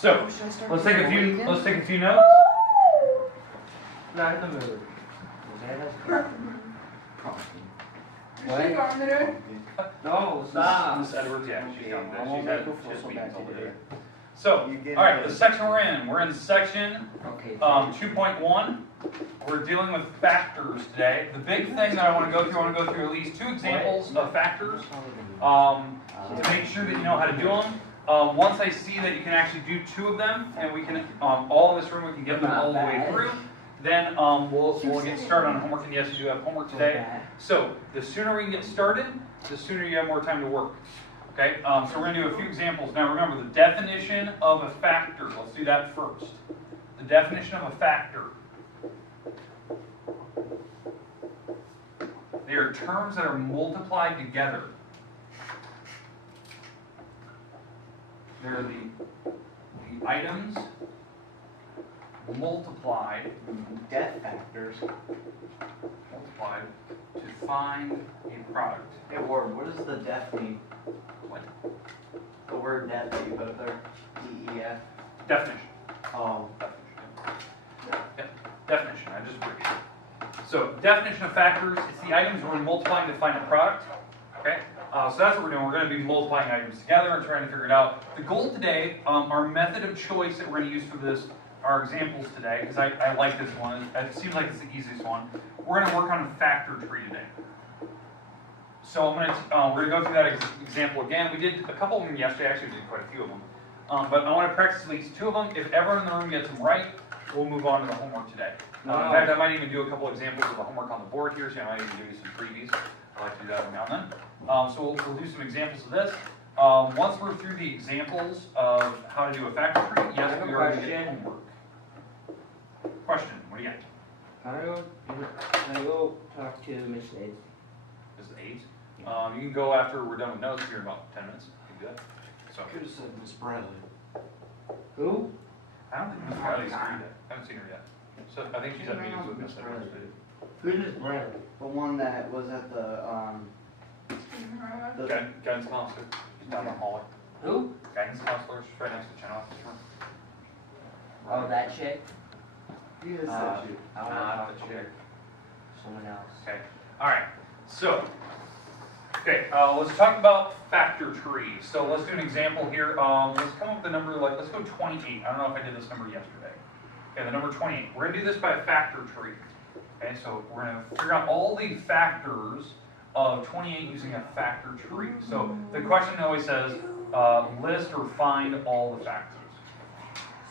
So let's take a few notes. Not in the mood. What? No, stop. Miss Edwards, yeah, she's gone. I won't She's make had her feel so meetings bad all today. day. So, all right, the section we're in section Okay. 2.1. We're dealing with factors today. The big thing that I want to go through at least 2 examples of factors to make sure that you know how to do them. Once I see that you can actually do 2 of them, and we can, all in this room, we can get them all the way through, then we'll get started on homework. And yes, you do have homework today. So the sooner we can get started, the sooner you have more time to work. Okay, so we're going to do a few examples. Now remember, the definition of a factor. Let's do that first. The definition of a factor. They are terms that are multiplied together. They're the items multiplied Death factors. to find a product. Hey Ward, what does the death mean? What? The word death that you put up there? D-E-F. Definition. Oh. Definition, I just abbreviated. So, definition of factors, it's the items we're multiplying to find a product. Okay? So that's what we're doing. We're going to be multiplying items together and trying to figure it out. The goal today, our method of choice that we're going to use for this, our examples today, because I like this one. It seems like it's the easiest one. We're going to work on a factor tree today. So we're going to go through that example again. We did a couple of them yesterday. Actually, we did quite a few of them. But I want to practice at least 2 of them. If everyone in the room gets them right, we'll move on to the homework today. In fact, I might even do a couple examples of the homework on the board here, so I might even give you some freebies. I like to do that every now and then. So we'll do some examples of this. Once we're through the examples of how to do a factor tree, yes, we are going to get homework. Question, what do you got? Can I go talk to Miss Aid? This is 8. You can go after we're done with notes here in about 10 minutes. You can do that. So, Could have said Miss Bradley. Who? I don't think Miss Riley's here yet. I haven't seen her yet. So I think she's at meetings with Miss Edwards. Who's Miss Bradley? The one that was at the Guidance counselor. She's down the hallway. Who? Guidance counselor. She's right next to the channel office room. Oh, that chick? He is Uh, that you. I want Not to the talk to chick. someone else. Okay. All right. So, okay, let's talk about factor trees. So let's do an example here. Let's come up with a number like, let's go 28. I don't know if I did this number yesterday. Okay, the number 28. We're going to do this by a factor tree. Okay, so we're going to figure out all the factors of 28 using a factor tree. So the question always says, list or find all the factors.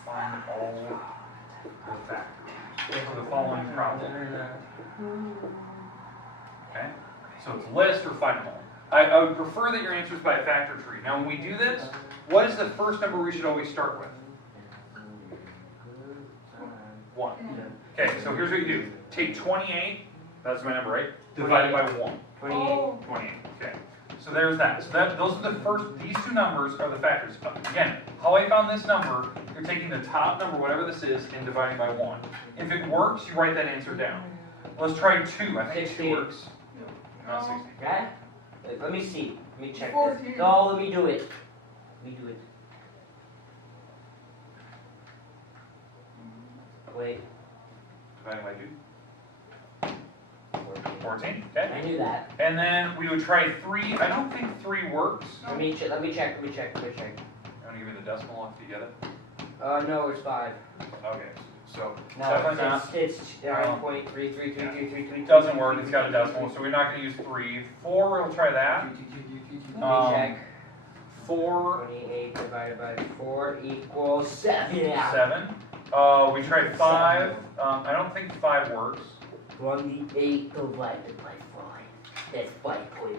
Find all the factors for the following problem. Okay, so it's list or find them all. I would prefer that your answer is by a factor tree. Now when we do this, what is the first number we should always start with? 1. Okay, so here's what you do. Take 28, that's my number, right? Divided by 1. 28. 28, okay. So there's that. So those are the first, these 2 numbers are the factors. Again, how I found this number, you're taking the top number, whatever this is, and dividing by 1. If it works, you write that answer down. Let's try 2. I think 2 16. works. Not 16. Okay? Let me see. Let me check 14. this. No, let me do it. Let me do it. Wait. Dividing by 2. 14. 14, okay. I knew that. And then we would try 3. I don't think 3 works. Let me check. Let me check. You want to give me the decimal if you get it? No, it's 5. Okay, so No, definitely not. it's 9.333333. It doesn't work, it's got a decimal, so we're not going to use 3. 4, we'll try that. Let me check. 4, 28 divided by 4 equals 7. 7. We tried 5. I don't think 5 works. 28 divided by 5. That's 5.6.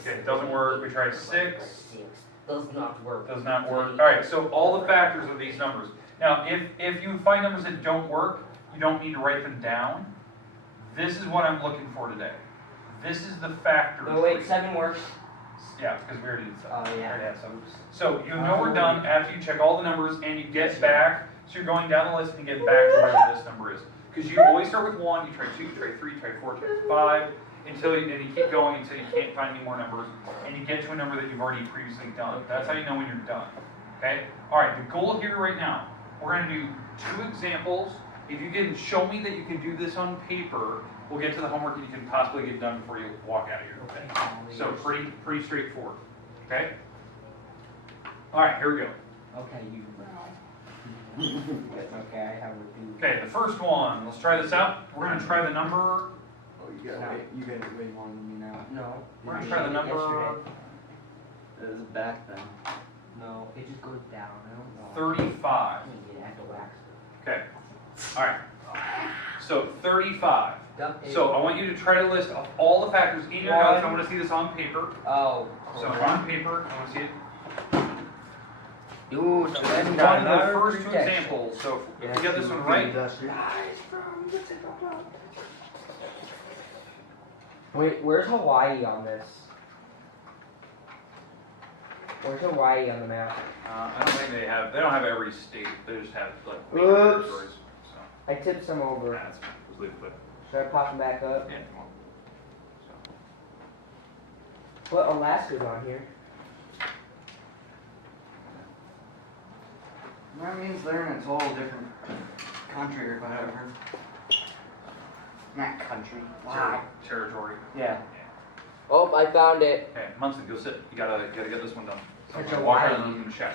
Okay, it doesn't work. We tried 6. 6 does not work. Does not work. Alright, so all the factors of these numbers. Now, if you find numbers that don't work, you don't need to write them down. This is what I'm looking for today. This is the factor. No, wait, tree. 7 works. Yeah, because we already did 7. Oh, yeah. We already had 7. So you know we're done after you check all the numbers and you get back. So you're going down the list and you get back to wherever this number is. Because you always start with 1, you try 2, you try 3, you try 4, try 5, until you keep going until you can't find any more numbers, and you get to a number that you've already previously done. That's how you know when you're done. Okay? Alright, the goal here right now, we're gonna do 2 examples. If you can show me that you can do this on paper, we'll get to the homework and you can possibly get done before you walk out of here, okay? So pretty straightforward, okay? Alright, here we go. Okay, you. It's okay, I have a do. Okay, the first one, let's try this out. We're gonna try the number, Oh, you got way, you got it way more than me now. No. we're gonna try the number It was back then. No, it just goes down. I don't know. 35. I think it has to wax. Okay, alright. So 35. Duct tape. So I want you to try to list off all the factors in your notes. I want to see this on paper. Oh. So on paper, I want to see it. Dude, So this is one of the first 2 examples. So if you get this one right, Wait, where's Hawaii on this? Where's Hawaii on the map? I don't think they don't have every state. They just have like major Whoops. territories. So I tipped some over. that's just leave it with. Should I pop them back up? Yeah, come on. So, What Alaska's on here? That means they're in a total different country or whatever. Not country. territory. Yeah. Oh, I found it. Okay, Munson, go sit. You gotta get this one done. So I'm It's gonna a walk while. around and check.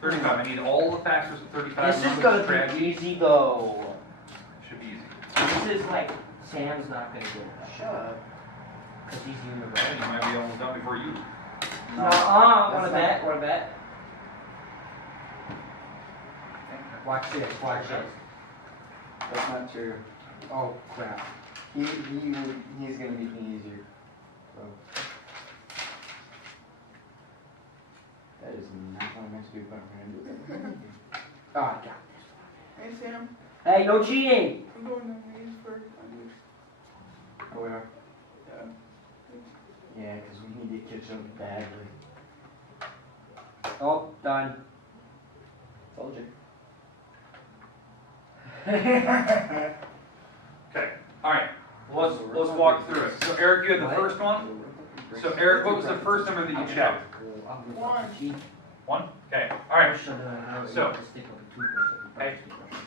35. I need all the factors of 35. This is Remember gonna track. be easy though. Should be easy. This is like, Sam's not gonna get it. Shut up. Cause he's You university. might be almost done before you. No, wanna that's bet, wanna bet? Watch this, watch this. That's not true. Oh crap. He's gonna make me easier. So. That is not what I meant to do, but I'm gonna do it. Oh, I got Hey Sam, this. Hey, no cheating! I'm going to these for Oh, we are? yeah. Yeah, because we need to catch up badly. Oh, done. Told you. Okay. All right. Let's walk through it. So Eric, you had the What? first one. So Eric, what was the first number that you checked? One. 1. Okay. All right. So- Okay.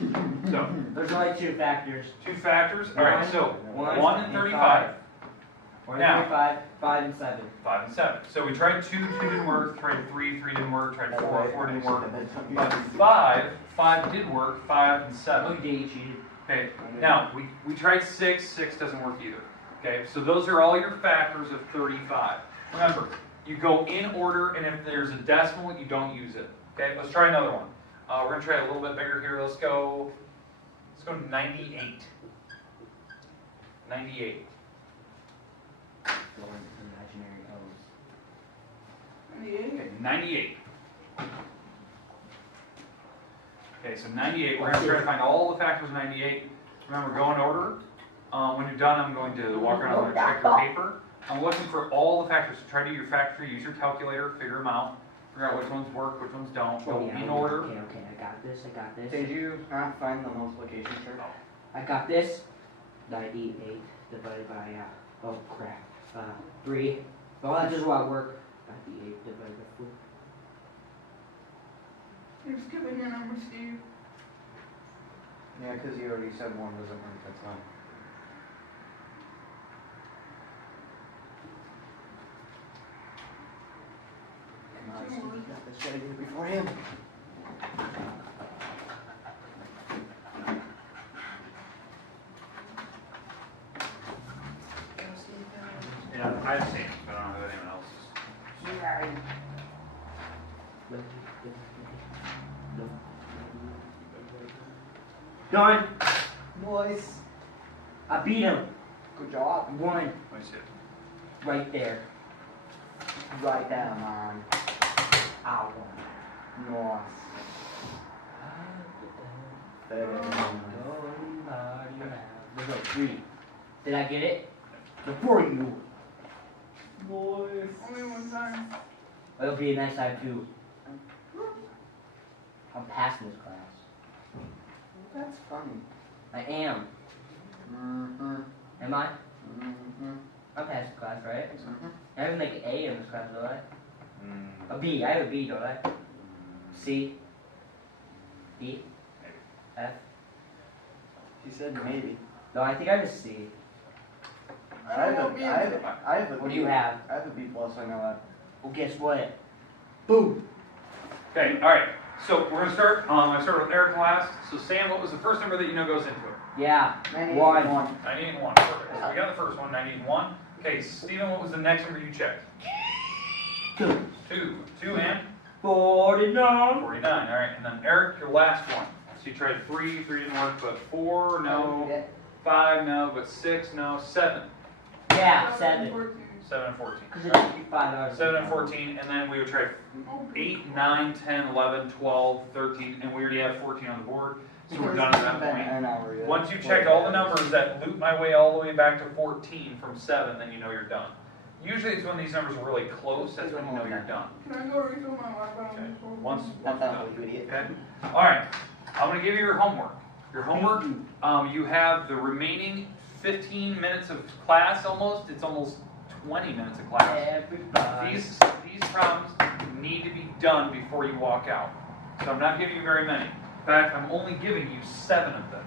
So There's only 2 factors. 2 factors. All right. So 1 1 and 35. 1 Now. and 5, 5 and 7. 5 and 7. So we tried 2, 2 didn't work. Tried 3, 3 didn't work. Tried 4, 4 didn't work. But 5 did work. 5 and Oh, 7. you did, you cheated. Okay. Now we tried 6. 6 doesn't work either. Okay. So those are all your factors of 35. Remember, you go in order, and if there's a decimal, you don't use it. Okay. Let's try another one. We're gonna try a little bit bigger here. Let's go 98. 98. Imaginary O's. 98. Okay, 98. Okay, so 98, we're gonna try to find all the factors of 98. Remember, go in order. When you're done, I'm going to walk around and check your paper. I'm looking for all the factors. So try to do your factor, use your calculator, figure them out. Figure out which ones work, which ones don't. Go yeah, in order. Okay, I got this, I got this. Did you not find the multiplication chart? I got this. 98 divided by, oh crap, 3. Oh, that does a lot of work. 98 divided by 4. You're skipping your number, Steve. Yeah, because you already said 1 doesn't work, that's fine. Come on, Steve, you got this ready before him. Yeah, I have seen it, but I don't have anyone else's. Done. Boys, I beat him. good job. 1 Let me see it. right there. Write that on. Ow. Nice. There's no 3. Did I get it? Before you. Boys. Only one time. It'll be a nice time too. I'm passing this class. That's funny. I am. Mm-hmm. Am I? Mm-hmm. I'm passing the class, right? Mm-hmm. I have like an A in this class, don't I? Mm, A B. I have a B, don't I? C, D, F. He said maybe. No, I think I have a C. I don't know, being. I have a What do you have? I have a B plus, I know that. Well, guess what? Boom. Okay, all right. So we're gonna start. I started with Eric last. So Sam, what was the first number that you know goes into it? Yeah. 98, One. 98 and 1. Perfect. So we got the first one, 98 and 1. Okay, Steven, what was the next number you checked? 2. 2. 2 and 49. 49. All right, and then Eric, your last one. So you tried 3. 3 didn't work, but 4, no. 5, no. But 6, no. 7. Yeah, 7. 7 and 14. Because it should be 5 out of 7 and 14, and then we would try 8, 9, 10, 11, 12, 13, and we already have 14 on the board. So we're done at that point. An hour yet. Once you checked all the numbers that loop my way all the way back to 14 from 7, then you know you're done. Usually it's when these numbers are really close, that's when you know you're done. Can I go refill my Wi-Fi Okay. on this one? Once Not we're that done. one, you idiot. Okay? Alright, I'm going to give you your homework. Your homework, you have the remaining 15 minutes of class almost. It's almost 20 minutes of class. Everybody. These problems need to be done before you walk out. So I'm not giving you very many. In fact, I'm only giving you 7 of them.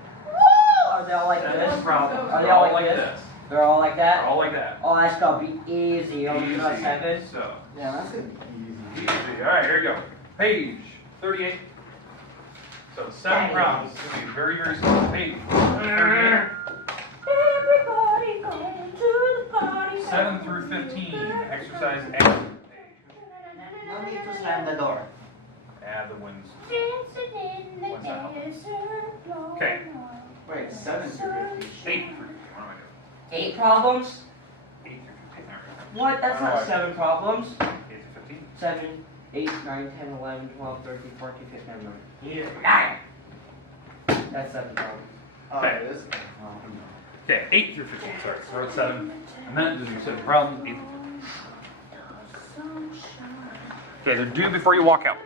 Are they all like 7 this? problems. Are they They're all all like like this? this. They're all like They're that? all like that. Oh, that's gonna be easy. Only got Easy. 7. So, Yeah, that's gonna be easy. easy. Alright, here you go. Page 38. So 7 problems. It's going to be very, very small. Page 38. Everybody going to the party. 7 through 15. Exercise A. No need to slam the door. Add the wins. Dancing in the What's that? desert. Okay. Wait, 7 through 15. 8 through 15. What am I doing? 8 problems? 8 through 15. There What? That's not 7 problems. we go. 8 through 15. 7, 8, 9, 10, 11, 12, 13, 14, 15, 9. 9. That's 7 problems. Oh, Okay. it is? Oh, Okay, 8 through 15. Sorry. So we're at 7. And then there's your 7 problems. 8 through 15. Okay, they're due before you walk out.